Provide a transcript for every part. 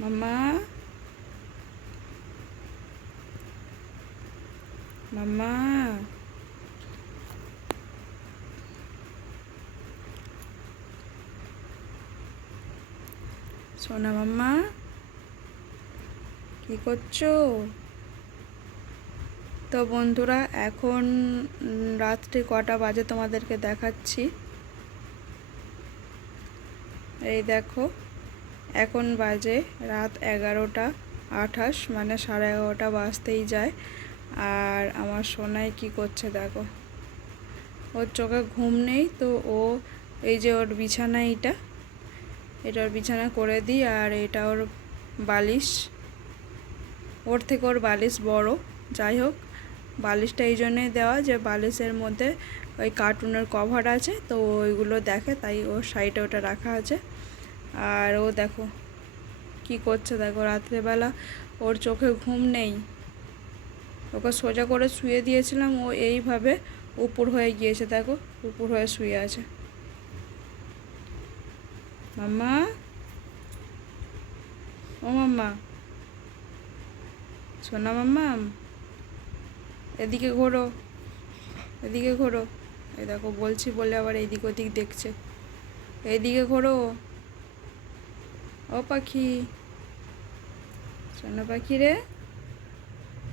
মাম্মা মাম্মা সোনা মাম্মা, কি করছ? তো বন্ধুরা, এখন রাত্রি কটা বাজে তোমাদেরকে দেখাচ্ছি। এই দেখো এখন বাজে রাত এগারোটা আঠাশ মানে সাড়ে এগারোটা বাজতেই যায়। আর আমার সোনাই কি করছে দেখো। ওর চোখে ঘুম নেই তো ও, এই যে ওর বিছানা এইটা, এটা ওর বিছানা করে দিই আর এটা ওর বালিশ। ওর থেকে ওর বালিশ বড়, যাই হোক, বালিশটা এই জন্যই দেওয়া যে বালিশের মধ্যে ওই কার্টুনের কভার আছে তো ওইগুলো দেখে তাই ওর সাইডে ওটা রাখা আছে। আর ও দেখো কি করছে, দেখো রাত্রেবেলা ওর চোখে ঘুম নেই। ওকে সোজা করে শুয়ে দিয়েছিলাম, ও এইভাবে উপর হয়ে গিয়েছে, দেখো উপর হয়ে শুয়ে আছে। মাম্মা? ও মাম্মা? সোনা মাম্মা? এদিকে ঘোরো এদিকে ঘোরো। এই দেখো বলছি বলে আবার এইদিক ওদিক দেখছে। এইদিকে ঘোরো। ও পাখি। সোনা পাখি রে।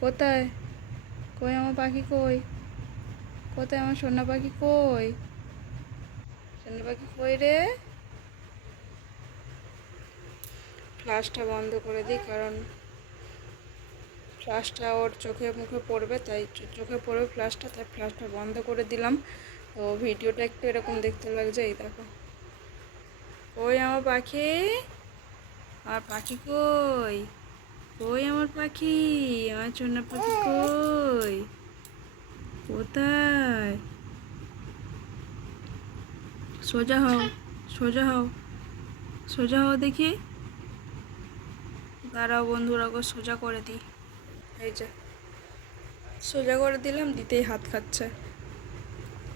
কোথায়? কই আমার পাখি কই? কোথায় আমার সোনা পাখি কই? সোনা পাখি কই রে? ফ্লাশটা বন্ধ করে দিই কারণ ফ্লাশটা ওর চোখে মুখে পড়বে, তাই চোখে পড়বে ফ্লাশটা, তাই ফ্লাশটা বন্ধ করে দিলাম। তো ভিডিওটা একটু এরকম দেখতে লাগছে, এই দেখো। ওই আমার পাখি? আমার পাখি কই? কই আমার পাখি? আমার চন্না পাখি কই? কোথায়? সোজা হও সোজা হও সোজা হও দেখি। দাঁড়াও বন্ধুরা সোজা করে দিই। এই যে, সোজা করে দিলাম, দিতেই হাত খাচ্ছে।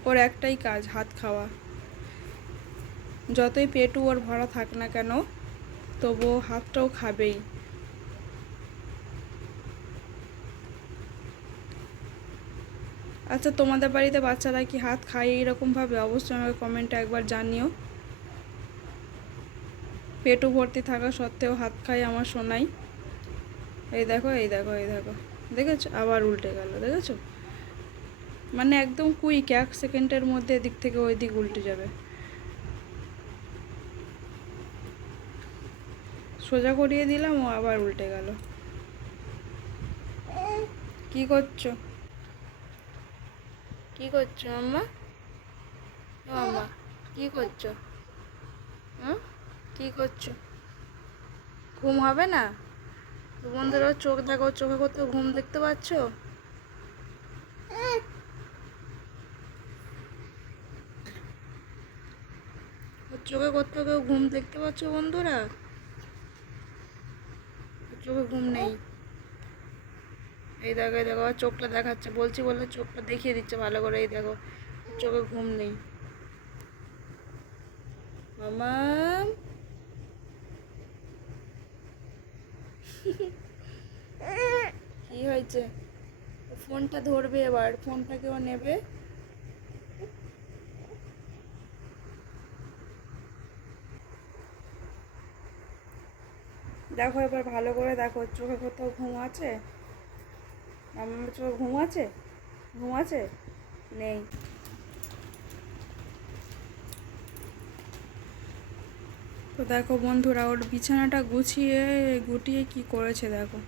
ওর একটাই কাজ, হাত খাওয়া। যতই পেটু ওর ভরা থাক না কেন তবুও হাতটাও খাবেই। আচ্ছা তোমাদের বাড়িতে বাচ্চারা কি হাত খায় এইরকমভাবে? অবশ্যই আমাকে কমেন্টে একবার জানিও। পেটু ভর্তি থাকা সত্ত্বেও হাত খায় আমার সোনাই। এই দেখো এই দেখো এই দেখো। দেখেছ? আবার উল্টে গেল, দেখেছ? মানে একদম কুইক এক সেকেন্ডের মধ্যে এদিক থেকে ওই দিক উল্টে যাবে। সোজা করিয়ে দিলাম, ও আবার উল্টে গেল। কি করছ? কি করছ, আম্মা? ও মাম্মা কি করছ? কি করছ? ঘুম হবে না? বন্ধুরা চোখ দেখো, চোখে কোথাও ঘুম দেখতে পাচ্ছ? চোখে কোথাও কেউ ঘুম দেখতে পাচ্ছ, বন্ধুরা? চোখে ঘুম নেই। এই দেখো এই দেখো চোখটা দেখাচ্ছে। বলছি বলে চোখটা দেখিয়ে দিচ্ছে ভালো করে। এই দেখো, চোখে ঘুম নেই। মামা। কি হয়েছে? ফোনটা ধরবে এবার। ফোনটা কেউ নেবে? দেখো এবার ভালো করে দেখো, চোখে কোথাও ঘুম আছে? আমার চোখে ঘুম আছে? ঘুম আছে? নেই। তো দেখো বন্ধুরা, ওর বিছানাটা গুছিয়ে, গুটিয়ে কি করেছে দেখো।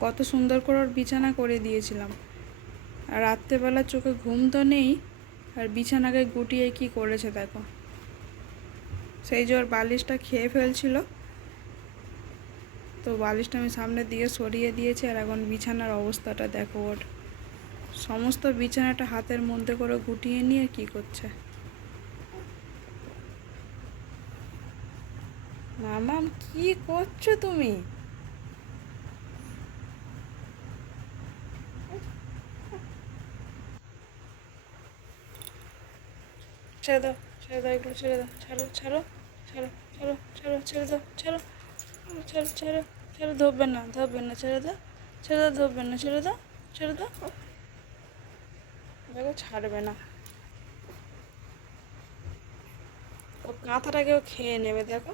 কত সুন্দর করে ওর বিছানা করে দিয়েছিলাম। আর রাত্রেবেলা চোখে ঘুম তো নেই, আর বিছানাকে গুটিয়ে কি করেছে দেখো। সেই ওর বালিশটা খেয়ে ফেলছিল। তো বালিশটা আমি সামনের দিকে সরিয়ে দিয়েছি আর এখন বিছানার অবস্থাটা দেখো ওর। সমস্ত বিছানাটা হাতের মধ্যে করে গুটিয়ে নিয়ে কি করছে? মামাম, কি করছ তুমি? দাও। ছেড়ে দাও, এগুলো ছেড়ে দাও, ছাড়ো ছাড়ো ছাড়ো ছাড়ো ছাড়ো, ছেড়ে দাও, ছেড়ে ছেড়ে ছেড়ে ছেড়ে, ধরবে না ধরবে না, ছেড়ে দাও ছেড়ে দাও, ধরবে না, ছেড়ে দাও ছেড়ে দাও। দেখো, ছাড়বে না। ও কাঁথাটাকেও খেয়ে নেবে, দেখো।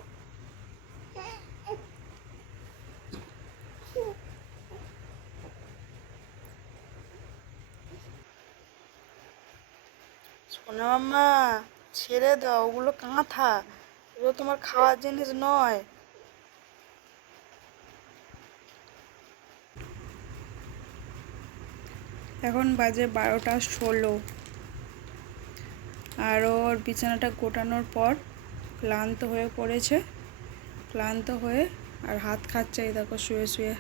সোনা মাম্মা ছেড়ে দাও, ওগুলো কাঁথা। ওগুলো তোমার খাওয়ার জিনিস নয়। এখন বাজে বারোটা ষোলো। আর ওর বিছানাটা গোটানোর পর ক্লান্ত হয়ে পড়েছে। ক্লান্ত হয়ে আর হাত খাচ্ছে, এই দেখো শুয়ে শুয়ে।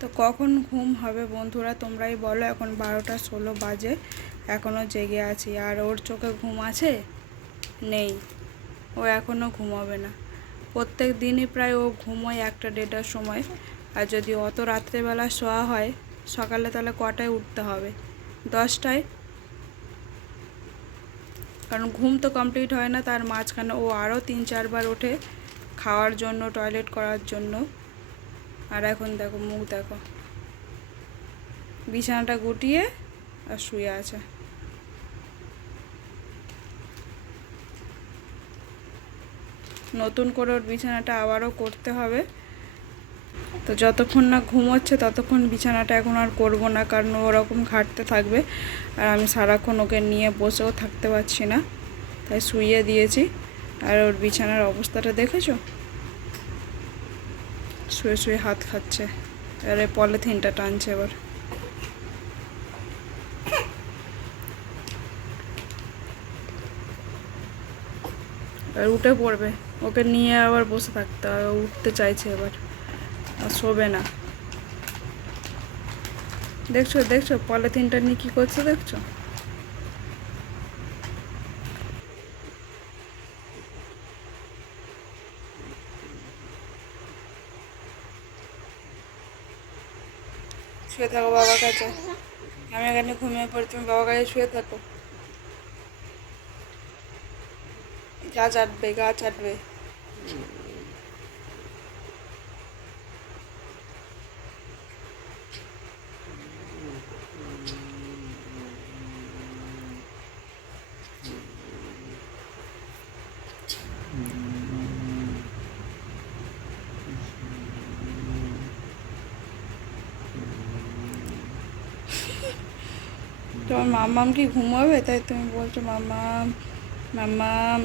তো কখন ঘুম হবে বন্ধুরা? তোমরাই বলো, এখন বারোটা ষোলো বাজে এখনও জেগে আছি। আর ওর চোখে ঘুম আছে? নেই। ও এখনও ঘুমাবে না। প্রত্যেক দিনই প্রায় ও ঘুমোয় একটা দেড়টার সময়। আর যদি অত রাত্রেবেলা শোয়া হয়, সকালে তাহলে কটায় উঠতে হবে? দশটায়? কারণ ঘুম তো কমপ্লিট হয় না, তার মাঝখানে ও আরও তিন চারবার ওঠে খাওয়ার জন্য, টয়লেট করার জন্য। আর এখন দেখো, মুখ দেখো। বিছানাটা গুটিয়ে আর শুয়ে আছে। নতুন করে ওর বিছানাটা আবারও করতে হবে। তো যতক্ষণ না ঘুমোচ্ছে, ততক্ষণ বিছানাটা এখন আর করব না, কারণ ওরকম ঘাটতে থাকবে। আর আমি সারাক্ষণ ওকে নিয়ে বসেও থাকতে পারছি না। তাই শুইয়ে দিয়েছি। আর ওর বিছানার অবস্থাটা দেখেছ? শুয়ে শুয়ে হাত খাচ্ছে। এই পলিথিনটা টানছে এবার। আর উঠে পড়বে। ওকে নিয়ে আবার বসে থাকতে হবে উঠতে চাইছে এবার। আর শোবে না। দেখছ দেখছ? পলিথিনটা নিয়ে কী করছে দেখছ? শুয়ে থাকো বাবার কাছে। আমি এখানে ঘুমিয়ে পড়ি, তুমি বাবার কাছে শুয়ে থাকো। গা চাটবে গা চাটবে। তোমার মাম্মাম কি ঘুমাবে? তাই তুমি বলছো, মাম্মাম মাম্মাম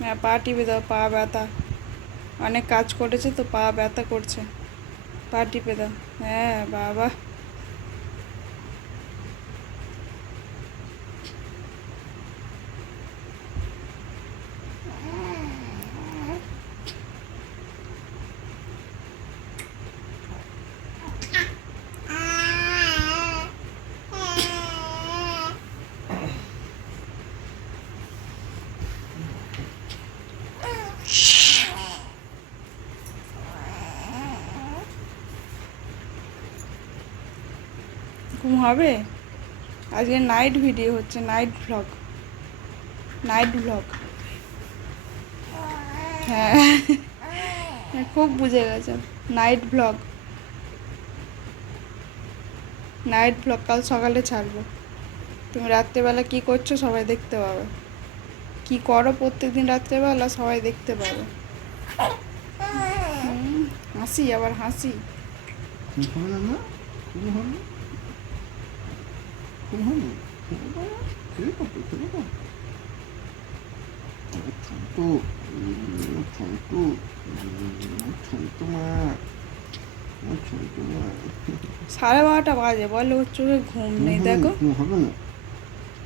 হ্যাঁ পা টিপে দাও, পা ব্যথা। অনেক কাজ করেছে তো পা ব্যথা করছে। পা টিপে দাও। হ্যাঁ বাবা ঘুম হবে? আজকে নাইট ভিডিও হচ্ছে নাইট ভ্লগ নাইট ভ্লগ হ্যাঁ। খুব বুঝে গেছে। নাইট ভ্লগ নাইট ভ্লগ কাল সকালে ছাড়বো। তুমি রাত্রেবেলা কি করছ সবাই দেখতে পাবে। কি করো প্রত্যেকদিন রাত্রেবেলা সবাই দেখতে পাবে। হাসি, আবার হাসি। মা ঘুম হবে ঘুম হবে খেলে পাবো খেলে পাবো ছোট ছোট ছোট মা আমার ছোট মা সাড়ে বারোটা বাজে বলে ওর চোখে ঘুম নেই, দেখো। ঘুম হবে না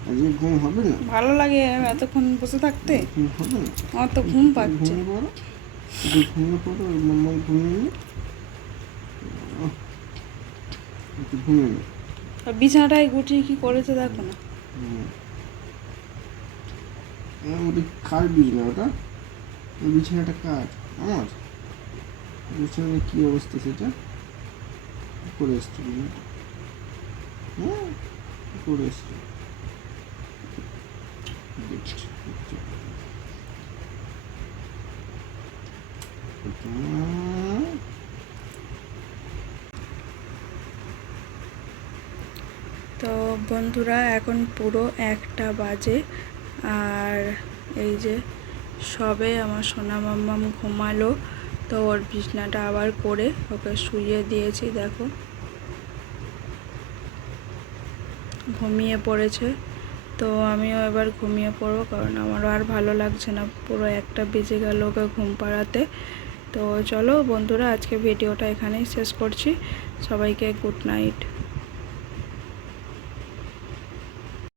আজকে ঘুম হবে না ভালো লাগে এতক্ষণ বসে থাকতে? হবে না আমার তো ঘুম পাচ্ছে। ঘুমিয়ে পড়ো মাম্মা ঘুমিয়ে ঘুমিয়ে বিছানাটাই গুটিয়ে কি করেছে দেখো না। ওটা কার বিছানা ওটা? বিছানাটা কাজ আমার? বিছানার কী অবস্থা সেটা? করে এসছো বিছানাটা হ্যাঁ করে এসছো? Thank you. তো বন্ধুরা, এখন পুরো একটা বাজে। আর এই যে সবে আমার সোনা মাম্মাম ঘুমালো, তো ওর বিছনাটা আবার করে ওকে শুইয়ে দিয়েছি, দেখো। ঘুমিয়ে পড়েছে, তো আমিও এবার ঘুমিয়ে পড়ব, কারণ আমারও আর ভালো লাগছে না। পুরো একটা বেজে গেল ওকে ঘুম পাড়াতে। তো চলো বন্ধুরা আজকে ভিডিওটা এখানেই শেষ করছি। সবাইকে গুড নাইট